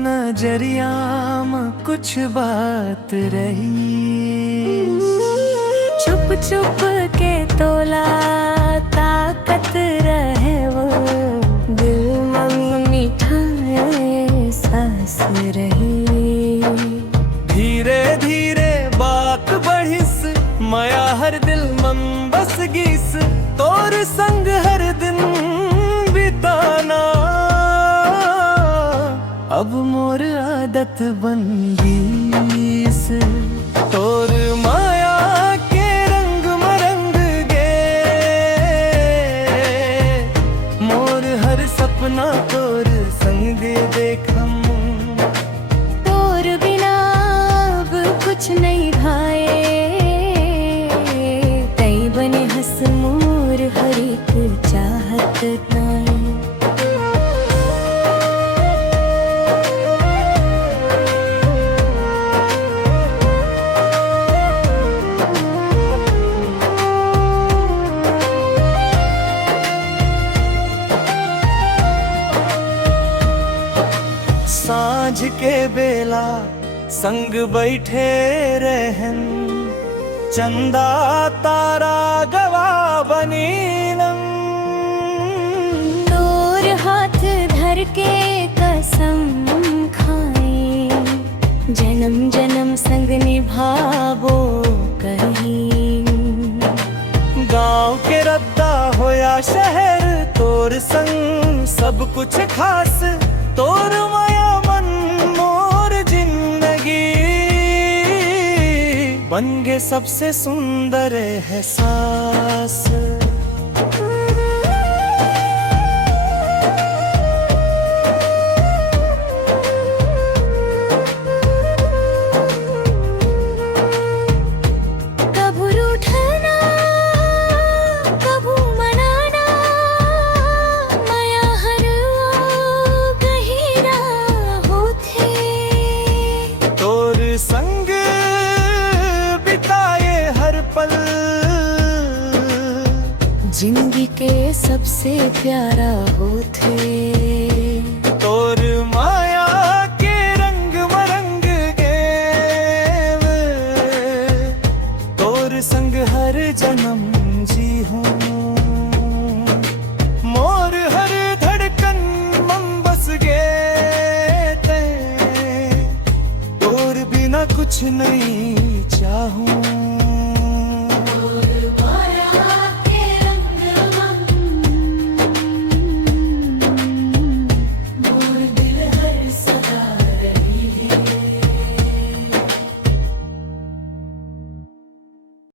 नजरिया में कुछ बात रही, छुप छुप के तोला ताकत रहे वो, दिल में मीठा एहसास रही। धीरे धीरे बात बढ़िस, माया हर दिल मन बस गीस, तोर संग हर दिन बिताना अब मोर आदत बन गईस। तोर माया के रंग मरंग गे, मोर हर सपना तोर संग देखम। तोर बिना अब कुछ नहीं भाए, तई बने हंस मोर हर एक चाहत नाई। सांझ के बेला संग बैठे रहन, चंदा तारा गवा बनीनम। तोर हाथ धर के कसम खाए, जन्म जन्म संग निभावो कहीं। गांव के रद्दा होया शहर, तोर संग सब कुछ खास, तोर माया मन मोर जिंदगी बन गे सबसे सुंदर एहसास। कभू रूठना कभू मनाना, माया हर वो गहिरा होथे। तोर संग बिताए हर पल, जिंदगी के सबसे प्यारा होथे।